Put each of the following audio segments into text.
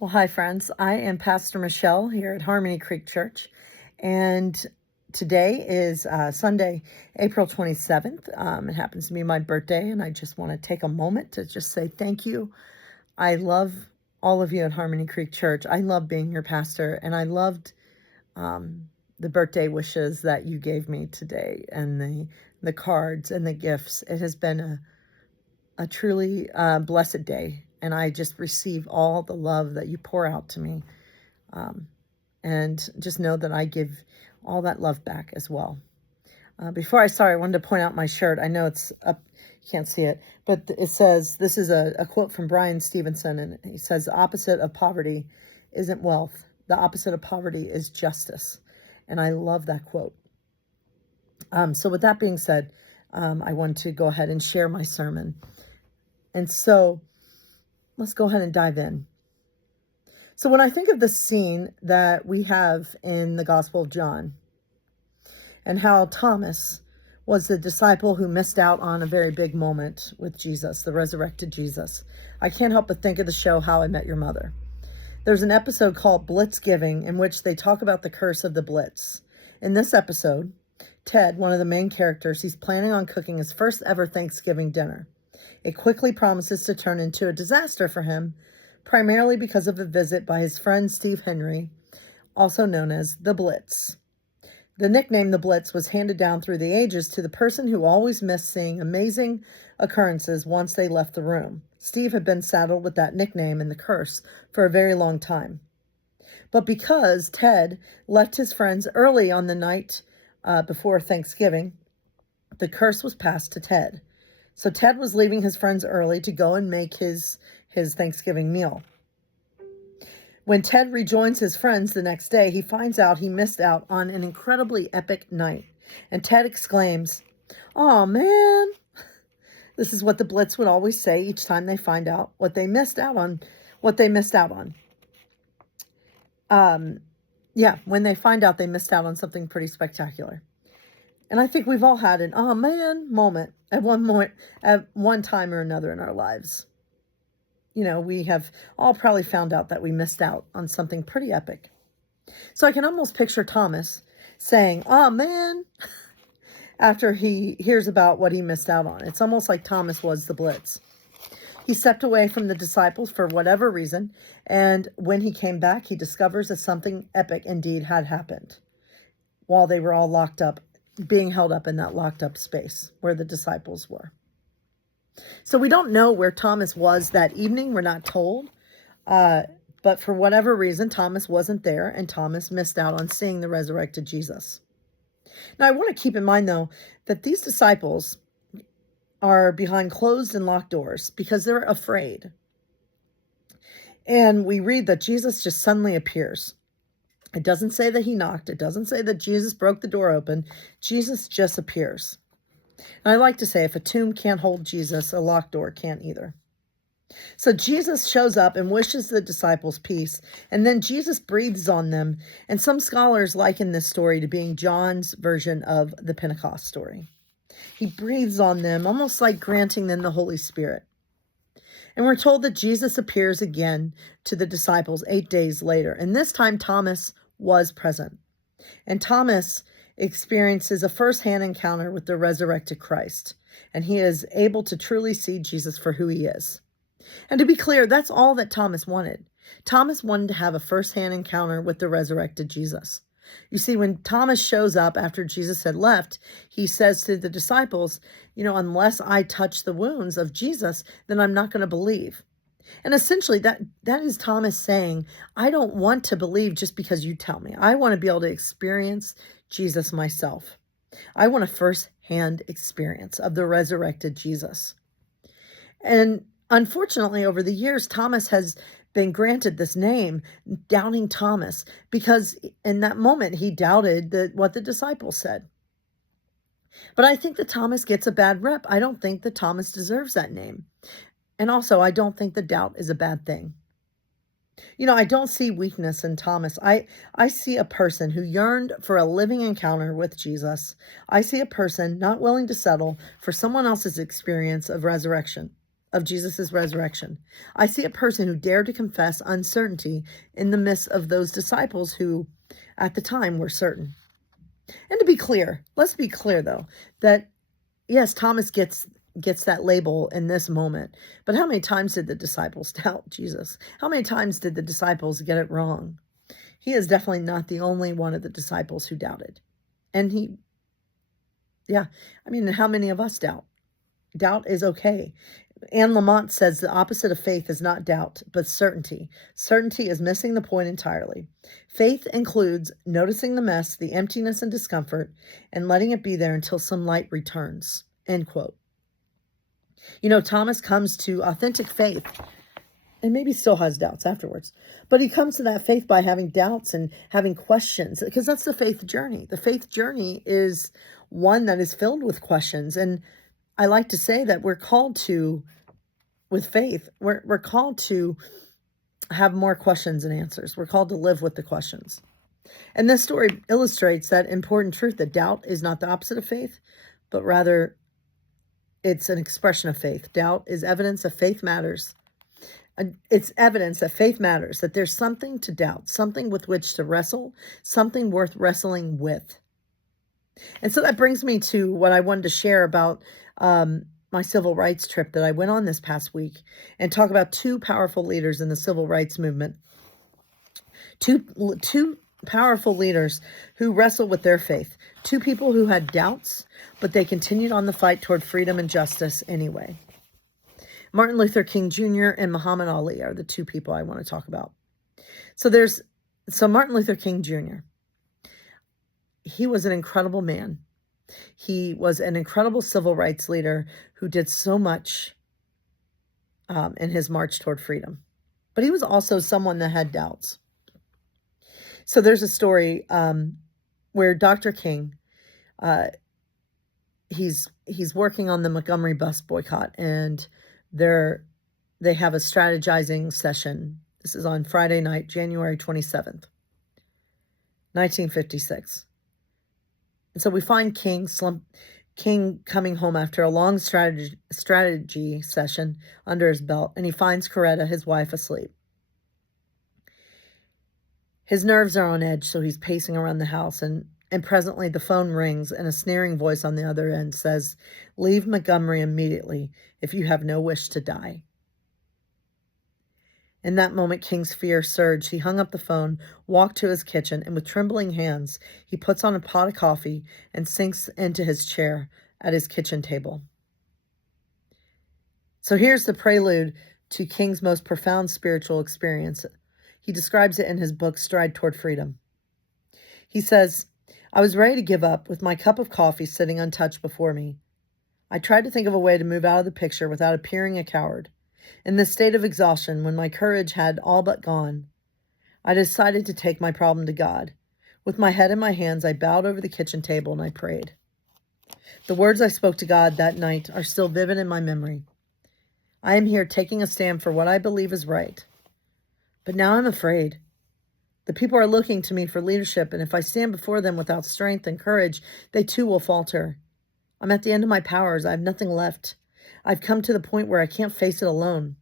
Well, hi, friends. I am Pastor Michelle here at Harmony Creek Church, and today is Sunday, April 27th. It happens to be my birthday, and I just want to take a moment to just say thank you. I love all of you at Harmony Creek Church. I love being your pastor, and I loved the birthday wishes that you gave me today, and the cards and the gifts. It has been a truly blessed day, and I just receive all the love that you pour out to me. And just know that I give all that love back as well. Before I start, I wanted to point out my shirt. I know it's up, you can't see it, but it says, this is a quote from Brian Stevenson, and he says, the opposite of poverty isn't wealth. The opposite of poverty is justice. And I love that quote. So with that being said, I want to go ahead and share my sermon. And so let's go ahead and dive in. So when I think of the scene that we have in the Gospel of John and how Thomas was the disciple who missed out on a very big moment with Jesus, the resurrected Jesus, I can't help but think of the show How I Met Your Mother. There's an episode called Blitzgiving in which they talk about the curse of the Blitz. In this episode, Ted, one of the main characters, he's planning on cooking his first ever Thanksgiving dinner. It quickly promises to turn into a disaster for him, primarily because of a visit by his friend Steve Henry, also known as the Blitz. The nickname the Blitz was handed down through the ages to the person who always missed seeing amazing occurrences once they left the room. Steve had been saddled with that nickname and the curse for a very long time. But because Ted left his friends early on the night before Thanksgiving, the curse was passed to Ted. So Ted was leaving his friends early to go and make his Thanksgiving meal. When Ted rejoins his friends the next day, he finds out he missed out on an incredibly epic night. And Ted exclaims, "Oh man." This is what the Blitz would always say each time they find out what they missed out on. When they find out they missed out on something pretty spectacular. And I think we've all had an "oh man" moment at one time or another in our lives. You know, we have all probably found out that we missed out on something pretty epic. So I can almost picture Thomas saying, "oh man," after he hears about what he missed out on. It's almost like Thomas was the Blitz. He stepped away from the disciples for whatever reason, and when he came back, he discovers that something epic indeed had happened while they were all locked up, being held up in that locked up space where the disciples were. So we don't know where Thomas was that evening. We're not told. But for whatever reason, Thomas wasn't there, and Thomas missed out on seeing the resurrected Jesus. Now, I want to keep in mind, though, that these disciples are behind closed and locked doors because they're afraid. And we read that Jesus just suddenly appears. It doesn't say that he knocked. It doesn't say that Jesus broke the door open. Jesus just appears. And I like to say, if a tomb can't hold Jesus, a locked door can't either. So Jesus shows up and wishes the disciples peace, and then Jesus breathes on them. And some scholars liken this story to being John's version of the Pentecost story. He breathes on them, almost like granting them the Holy Spirit. And we're told that Jesus appears again to the disciples 8 days later. And this time Thomas was present. And Thomas experiences a firsthand encounter with the resurrected Christ. And he is able to truly see Jesus for who he is. And to be clear, that's all that Thomas wanted. Thomas wanted to have a firsthand encounter with the resurrected Jesus. You see, when Thomas shows up after Jesus had left, he says to the disciples, unless I touch the wounds of Jesus, then I'm not going to believe. And essentially that is Thomas saying, I don't want to believe just because you tell me. I want to be able to experience Jesus myself. I want a first-hand experience of the resurrected Jesus. And unfortunately, over the years, Thomas has been granted this name, Doubting Thomas, because in that moment he doubted what the disciples said. But I think that Thomas gets a bad rep. I don't think that Thomas deserves that name. And also, I don't think the doubt is a bad thing. I don't see weakness in Thomas. I see a person who yearned for a living encounter with Jesus. I see a person not willing to settle for someone else's experience of resurrection. of Jesus' resurrection. I see a person who dared to confess uncertainty in the midst of those disciples who, at the time, were certain. And to be clear, let's be clear, though, that yes, Thomas gets that label in this moment. But how many times did the disciples doubt Jesus? How many times did the disciples get it wrong? He is definitely not the only one of the disciples who doubted. And how many of us doubt? Doubt is okay. Anne Lamott says the opposite of faith is not doubt, but certainty. Certainty is missing the point entirely. Faith includes noticing the mess, the emptiness and discomfort, and letting it be there until some light returns. End quote. Thomas comes to authentic faith and maybe still has doubts afterwards, but he comes to that faith by having doubts and having questions, because that's the faith journey. The faith journey is one that is filled with questions. And I like to say that we're called to, with faith, we're called to have more questions than answers. We're called to live with the questions. And this story illustrates that important truth, that doubt is not the opposite of faith, but rather it's an expression of faith. Doubt is evidence that faith matters. It's evidence that faith matters, that there's something to doubt, something with which to wrestle, something worth wrestling with. And so that brings me to what I wanted to share about my civil rights trip that I went on this past week, and talk about two powerful leaders in the civil rights movement. Two powerful leaders who wrestled with their faith. Two people who had doubts, but they continued on the fight toward freedom and justice anyway. Martin Luther King Jr. and Muhammad Ali are the two people I want to talk about. So Martin Luther King Jr., he was an incredible man. He was an incredible civil rights leader who did so much in his march toward freedom. But he was also someone that had doubts. So there's a story where Dr. King, he's working on the Montgomery bus boycott, and they have a strategizing session. This is on Friday night, January 27th, 1956. And so we find King coming home after a long strategy session under his belt, and he finds Coretta, his wife, asleep. His nerves are on edge, so he's pacing around the house, and presently the phone rings, and a sneering voice on the other end says, "Leave Montgomery immediately if you have no wish to die." In that moment, King's fear surged. He hung up the phone, walked to his kitchen, and with trembling hands, he puts on a pot of coffee and sinks into his chair at his kitchen table. So here's the prelude to King's most profound spiritual experience. He describes it in his book, Stride Toward Freedom. He says, "I was ready to give up with my cup of coffee sitting untouched before me. I tried to think of a way to move out of the picture without appearing a coward. In this state of exhaustion, when my courage had all but gone, I decided to take my problem to God. With my head in my hands, I bowed over the kitchen table and I prayed. The words I spoke to God that night are still vivid in my memory. I am here taking a stand for what I believe is right. But now I'm afraid. The people are looking to me for leadership, and if I stand before them without strength and courage, they too will falter. I'm at the end of my powers. I have nothing left. I've come to the point where I can't face it alone."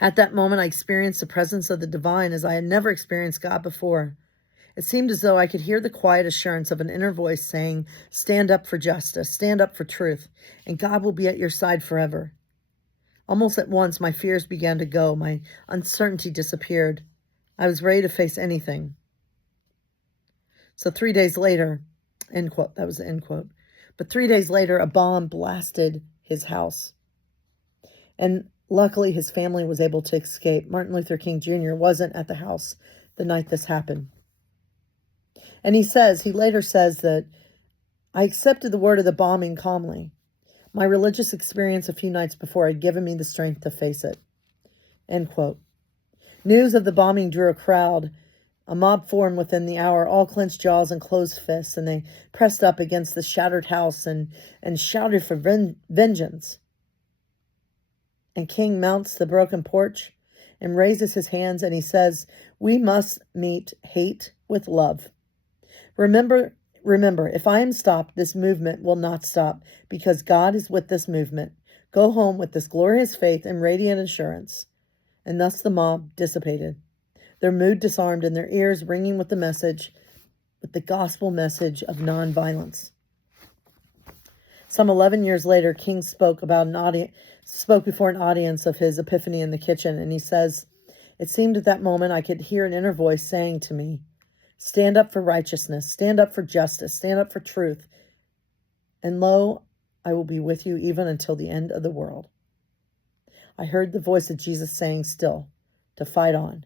At that moment, I experienced the presence of the divine as I had never experienced God before. It seemed as though I could hear the quiet assurance of an inner voice saying, "Stand up for justice, stand up for truth, and God will be at your side forever." Almost at once, my fears began to go. My uncertainty disappeared. I was ready to face anything. So 3 days later, end quote, that was the end quote. But 3 days later, a bomb blasted his house. And luckily, his family was able to escape. Martin Luther King Jr. wasn't at the house the night this happened. And he later says that, "I accepted the word of the bombing calmly. My religious experience a few nights before had given me the strength to face it." End quote. News of the bombing drew a crowd. A mob formed within the hour, all clenched jaws and closed fists, and they pressed up against the shattered house and shouted for vengeance. And King mounts the broken porch and raises his hands, and he says, "We must meet hate with love. Remember, if I am stopped, this movement will not stop, because God is with this movement. Go home with this glorious faith and radiant assurance. And thus the mob dissipated, their mood disarmed and their ears ringing with the gospel message of nonviolence. Some 11 years later, King spoke before an audience of his epiphany in the kitchen, and he says, "It seemed at that moment I could hear an inner voice saying to me, 'Stand up for righteousness, stand up for justice, stand up for truth, and lo, I will be with you even until the end of the world.' I heard the voice of Jesus saying still, to fight on.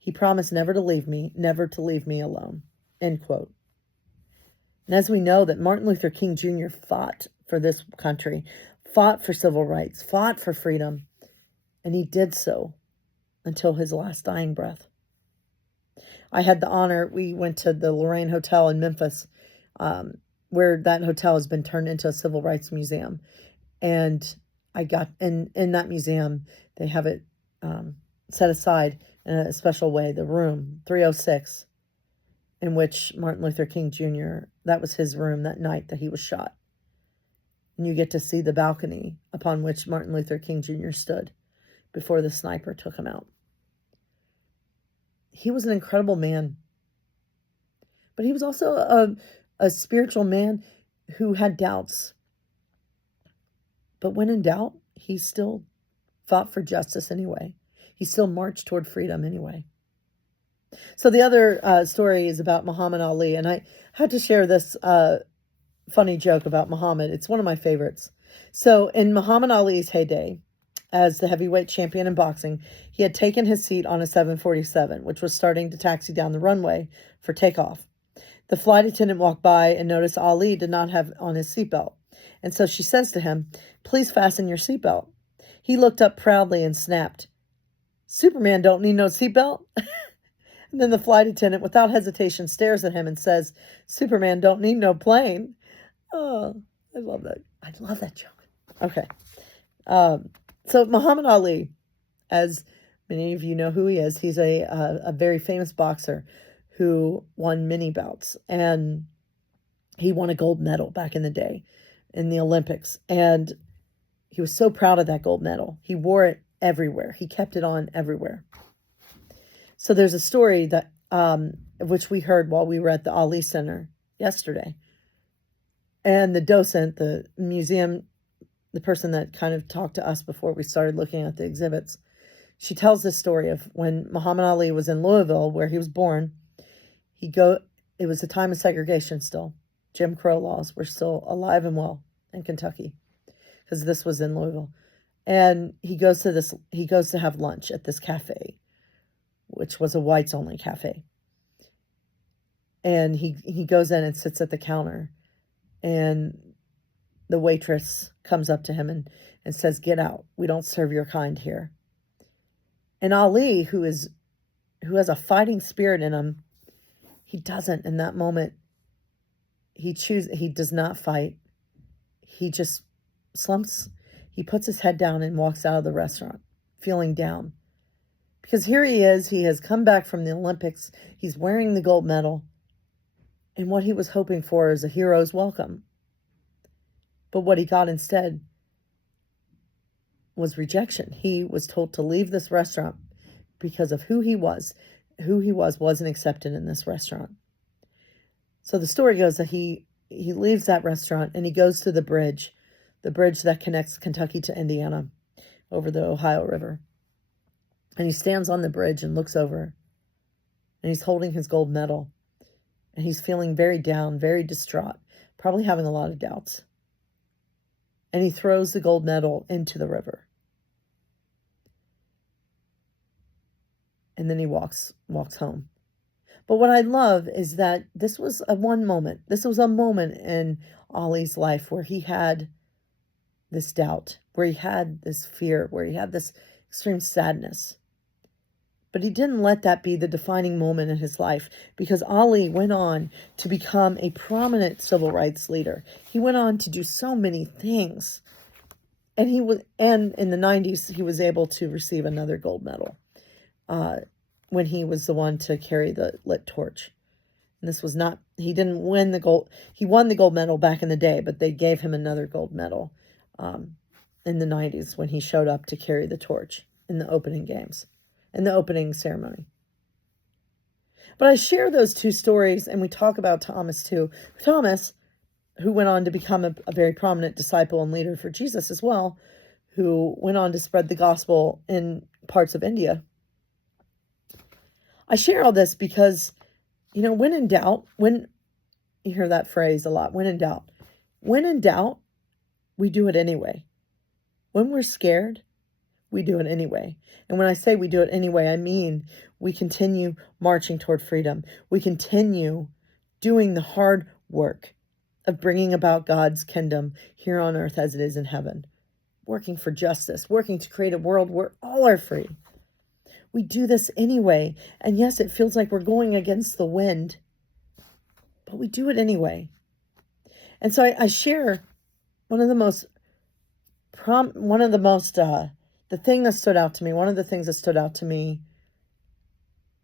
He promised never to leave me alone." End quote. And as we know that Martin Luther King Jr. fought for this country, fought for civil rights, fought for freedom, and he did so until his last dying breath. I had the honor, we went to the Lorraine Hotel in Memphis, where that hotel has been turned into a civil rights museum. And I got, in that museum, they have it set aside in a special way, the room 306, in which Martin Luther King Jr., that was his room that night that he was shot. And you get to see the balcony upon which Martin Luther King Jr. stood before the sniper took him out. He was an incredible man, but he was also a spiritual man who had doubts. But when in doubt, he still fought for justice anyway. He still marched toward freedom anyway. So the other story is about Muhammad Ali, and I had to share this funny joke about Muhammad. It's one of my favorites. So in Muhammad Ali's heyday, as the heavyweight champion in boxing, he had taken his seat on a 747, which was starting to taxi down the runway for takeoff. The flight attendant walked by and noticed Ali did not have on his seatbelt. And so she says to him, "Please fasten your seatbelt." He looked up proudly and snapped, "Superman don't need no seatbelt." And then the flight attendant, without hesitation, stares at him and says, "Superman don't need no plane." Oh, I love that. I love that joke. Okay. So Muhammad Ali, as many of you know who he is, he's a very famous boxer who won many bouts. And he won a gold medal back in the day in the Olympics. And he was so proud of that gold medal. He wore it everywhere. He kept it on everywhere. So there's a story that which we heard while we were at the Ali Center yesterday. And the docent, the museum, the person that kind of talked to us before we started looking at the exhibits, she tells this story of when Muhammad Ali was in Louisville, where he was born. It was a time of segregation still. Jim Crow laws were still alive and well in Kentucky, because this was in Louisville. And he goes to have lunch at this cafe, which was a whites only cafe. And he goes in and sits at the counter, and the waitress comes up to him and says, "Get out. We don't serve your kind here." And Ali, who has a fighting spirit in him, he doesn't in that moment. He does not fight. He just slumps. He puts his head down and walks out of the restaurant, feeling down. Because here he is, he has come back from the Olympics, he's wearing the gold medal, and what he was hoping for is a hero's welcome. But what he got instead was rejection. He was told to leave this restaurant because of who he was. Who he wasn't accepted in this restaurant. So the story goes that he leaves that restaurant and he goes to the bridge that connects Kentucky to Indiana over the Ohio River. And he stands on the bridge and looks over, and he's holding his gold medal, and he's feeling very down, very distraught, probably having a lot of doubts. And he throws the gold medal into the river. And then he walks home. But what I love is that this was a moment in Ali's life where he had this doubt, where he had this fear, where he had this extreme sadness. But he didn't let that be the defining moment in his life, because Ali went on to become a prominent civil rights leader. He went on to do so many things. And in the 90s, he was able to receive another gold medal when he was the one to carry the lit torch. And this was not, he didn't win the gold, he won the gold medal back in the day, but they gave him another gold medal in the 90s when he showed up to carry the torch in the opening games, in the opening ceremony. But I share those two stories, and we talk about Thomas too. Thomas, who went on to become a very prominent disciple and leader for Jesus as well, who went on to spread the gospel in parts of India. I share all this because, when in doubt, when you hear that phrase a lot, when in doubt, we do it anyway. When we're scared, we do it anyway. And when I say we do it anyway, I mean we continue marching toward freedom. We continue doing the hard work of bringing about God's kingdom here on earth as it is in heaven. Working for justice, working to create a world where all are free. We do this anyway. And yes, it feels like we're going against the wind, but we do it anyway. And so I share one of the thing that stood out to me, one of the things that stood out to me,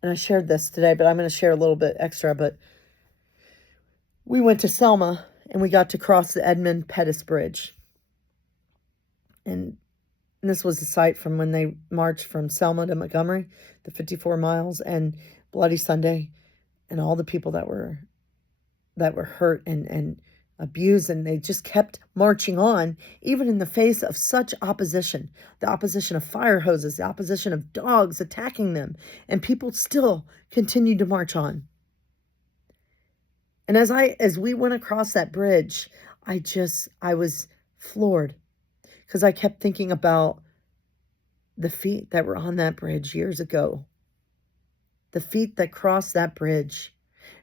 and I shared this today, but I'm going to share a little bit extra, but we went to Selma and we got to cross the Edmund Pettus Bridge. And this was the site from when they marched from Selma to Montgomery, the 54 miles, and Bloody Sunday, and all the people that were hurt and abused, and they just kept marching on, even in the face of such opposition, the opposition of fire hoses, the opposition of dogs attacking them, and people still continued to march on. And as we went across that bridge, I was floored, because I kept thinking about the feet that were on that bridge years ago, the feet that crossed that bridge.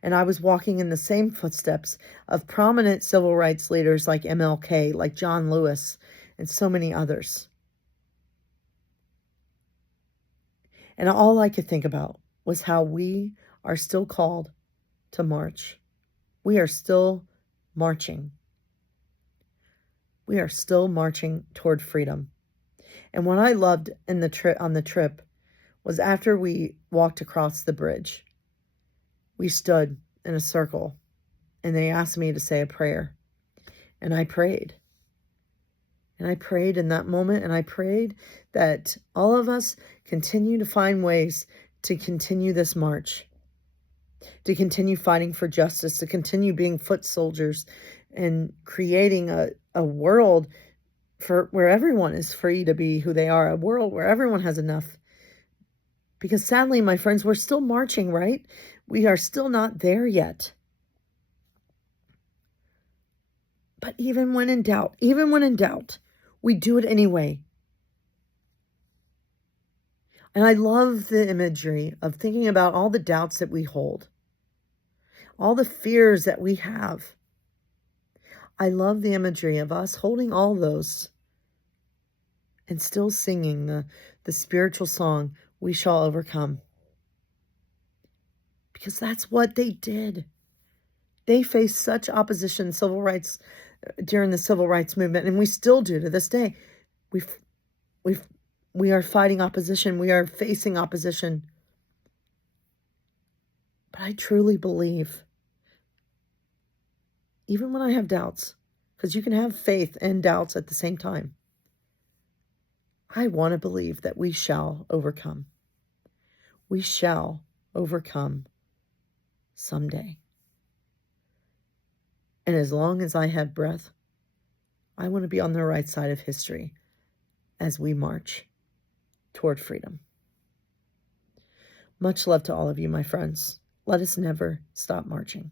And I was walking in the same footsteps of prominent civil rights leaders like MLK, like John Lewis, and so many others. And all I could think about was how we are still called to march. We are still marching. We are still marching toward freedom. And what I loved on the trip was after we walked across the bridge, we stood in a circle and they asked me to say a prayer. And I prayed. And I prayed in that moment, and I prayed that all of us continue to find ways to continue this march, to continue fighting for justice, to continue being foot soldiers and creating a world where everyone is free to be who they are, a world where everyone has enough. Because sadly, my friends, we're still marching, right? We are still not there yet. But even when in doubt, we do it anyway. And I love the imagery of thinking about all the doubts that we hold, all the fears that we have. I love the imagery of us holding all those and still singing the spiritual song, "We Shall Overcome." Because that's what they did. They faced such opposition, civil rights, during the civil rights movement, and we still do to this day. We are fighting opposition. We are facing opposition. But I truly believe, even when I have doubts, because you can have faith and doubts at the same time, I want to believe that we shall overcome. We shall overcome someday. And as long as I have breath, I want to be on the right side of history as we march toward freedom. Much love to all of you, my friends. Let us never stop marching.